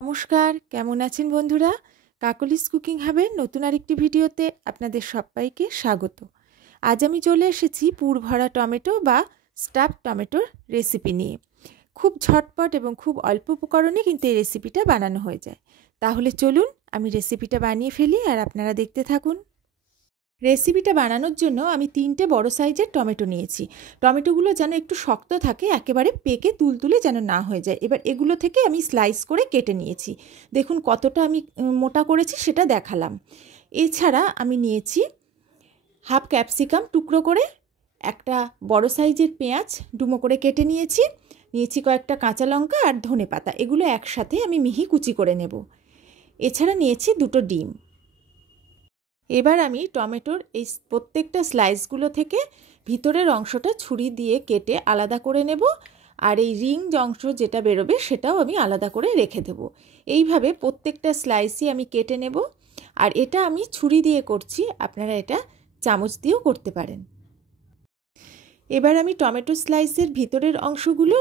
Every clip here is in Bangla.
নমস্কার, কেমন আছেন বন্ধুরা? কাকলিস কুকিং হাবের নতুন আরেকটি ভিডিওতে আপনাদের সবাইকে স্বাগত। আজ আমি চলে এসেছি পুর ভরা টমেটো বা স্টাফড টমেটোর রেসিপি নিয়ে। খুব ঝটপট এবং খুব অল্প উপকরণে কিন্তু এই রেসিপিটা বানানো হয়ে যায়। তাহলে চলুন আমি রেসিপিটা বানিয়ে ফেলি আর আপনারা দেখতে থাকুন। রেসিপিটা বানানোর জন্য আমি 3টে বড় সাইজের টমেটো নিয়েছি। টমেটোগুলো যেন একটু শক্ত থাকে, একেবারে পেকে তুলতুলে যেন না হয়ে যায়। এবার এগুলো থেকে আমি স্লাইস করে কেটে নিয়েছি। দেখুন কতটা আমি মোটা করেছি সেটা দেখালাম। এছাড়া আমি নিয়েছি হাফ ক্যাপসিকাম টুকরো করে, একটা বড় সাইজের পেঁয়াজ ডুমো করে কেটে নিয়েছি, কয়েকটা কাঁচা লঙ্কা আর ধনেপাতা। এগুলো একসাথে আমি মিহি কুচি করে নেব। এছাড়া নিয়েছি 2টো ডিম। এবার আমি টমেটোর এই প্রত্যেকটা স্লাইসগুলো থেকে ভিতরের অংশটা ছুরি দিয়ে কেটে আলাদা করে নেব, আর এই রিং অংশ যেটা বেরোবে সেটাও আমি আলাদা করে রেখে দেব। এইভাবে প্রত্যেকটা স্লাইসই আমি কেটে নেব। আর এটা আমি ছুরি দিয়ে করছি, আপনারা এটা চামচ দিয়েও করতে পারেন। এবার আমি টমেটো স্লাইসের ভিতরের অংশগুলো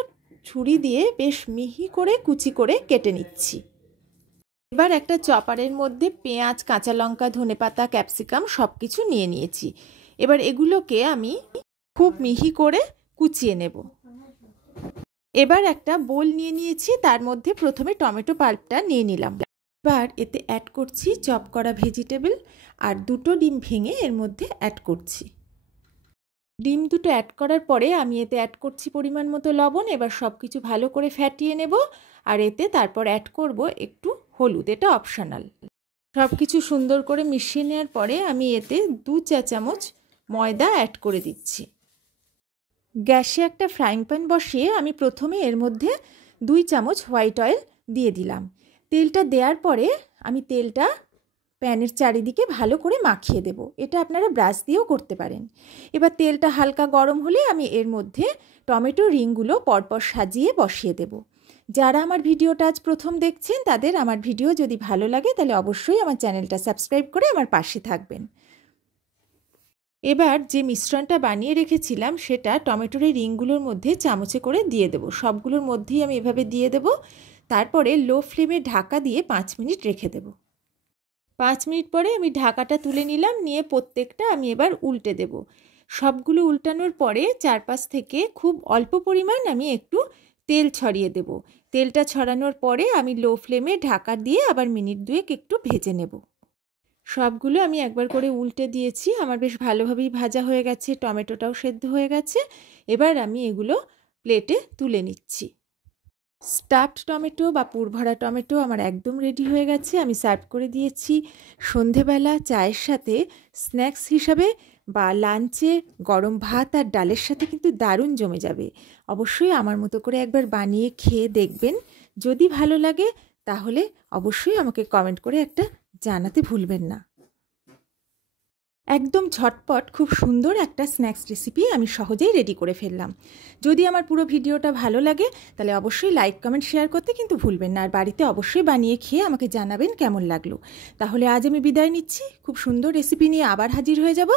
ছুরি দিয়ে বেশ মিহি করে কুচি করে কেটে নিচ্ছি। এবার একটা চপারের মধ্যে পেঁয়াজ, কাঁচা লঙ্কা, ধনেপাতা, ক্যাপসিকাম সব কিছু নিয়ে নিয়েছি। এবার এগুলোকে আমি খুব মিহি করে কুচিয়ে নেব। এবার একটা বোল নিয়ে নিয়েছি, তার মধ্যে প্রথমে টমেটো পাল্পটা নিয়ে নিলাম। এবার এতে অ্যাড করছি চপ করা ভেজিটেবল আর 2টো ডিম ভেঙে এর মধ্যে অ্যাড করছি। ডিম দুটো অ্যাড করার পরে আমি এতে অ্যাড করছি পরিমাণ মতো লবণ। এবার সব কিছু ভালো করে ফ্যাটিয়ে নেব। আর এতে তারপর অ্যাড করব একটু হলুদ, এটা অপশনাল। সব কিছু সুন্দর করে মিশিয়ে নেওয়ার পরে আমি এতে 2 চা চামচ ময়দা অ্যাড করে দিচ্ছি। গ্যাসে একটা ফ্রাইং প্যান বসিয়ে আমি প্রথমে এর মধ্যে 2 চামচ হোয়াইট অয়েল দিয়ে দিলাম। তেলটা দেওয়ার পরে আমি তেলটা প্যানের চারিদিকে ভালো করে মাখিয়ে দেব। এটা আপনারা ব্রাশ দিয়েও করতে পারেন। এবার তেলটা হালকা গরম হলে আমি এর মধ্যে টমেটো রিংগুলো পরপর সাজিয়ে বসিয়ে দেব। যারা আমার ভিডিওটা আজ প্রথম দেখছেন তাদের আমার ভিডিও যদি ভালো লাগে তাহলে অবশ্যই আমার চ্যানেলটা সাবস্ক্রাইব করে আমার পাশে থাকবেন। এবার যে মিশ্রণটা বানিয়ে রেখেছিলাম সেটা টমেটোর এই রিংগুলোর মধ্যে চামচে করে দিয়ে দেব। সবগুলোর মধ্যেই আমি এভাবে দিয়ে দেব। তারপরে লো ফ্লেমে ঢাকা দিয়ে 5 মিনিট রেখে দেব। 5 মিনিট পরে আমি ঢাকাটা তুলে নিলাম, নিয়ে প্রত্যেকটা আমি এবার উল্টে দেব। সবগুলো উল্টানোর পরে চারপাশ থেকে খুব অল্প পরিমাণ আমি একটু তেল ছড়িয়ে দেব। তেলটা ছড়ানোর পরে আমি লো ফ্লেমে ঢাকা দিয়ে আবার মিনিট 2 একটু ভেজে নেব। সবগুলো আমি একবার করে উল্টে দিয়েছি। আমার বেশ ভালোভাবেই ভাজা হয়ে গেছে, টমেটোটাও সেদ্ধ হয়ে গেছে। এবার আমি এগুলো প্লেটে তুলে নিচ্ছি। স্টাফড টমেটো বা পুরভরা টমেটো আমার একদম রেডি হয়ে গেছে। আমি সার্ভ করে দিয়েছি। সন্ধেবেলা চায়ের সাথে স্ন্যাক্স হিসাবে বা লাঞ্চে গরম ভাত আর ডালের সাথে কিন্তু দারুণ জমে যাবে। অবশ্যই আমার মতো করে একবার বানিয়ে খেয়ে দেখবেন। যদি ভালো লাগে তাহলে অবশ্যই আমাকে কমেন্ট করে একটা জানাতে ভুলবেন না। একদম ঝটপট খুব সুন্দর একটা স্ন্যাক্স রেসিপি আমি সহজেই রেডি করে ফেললাম। যদি আমার পুরো ভিডিওটা ভালো লাগে তাহলে অবশ্যই লাইক, কমেন্ট, শেয়ার করতে কিন্তু ভুলবেন না। আর বাড়িতে অবশ্যই বানিয়ে খেয়ে আমাকে জানাবেন কেমন লাগলো। তাহলে আজ আমি বিদায় নিচ্ছি। খুব সুন্দর রেসিপি নিয়ে আবার হাজির হয়ে যাব।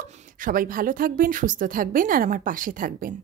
সবাই ভালো থাকবেন, সুস্থ থাকবেন আর আমার পাশে থাকবেন।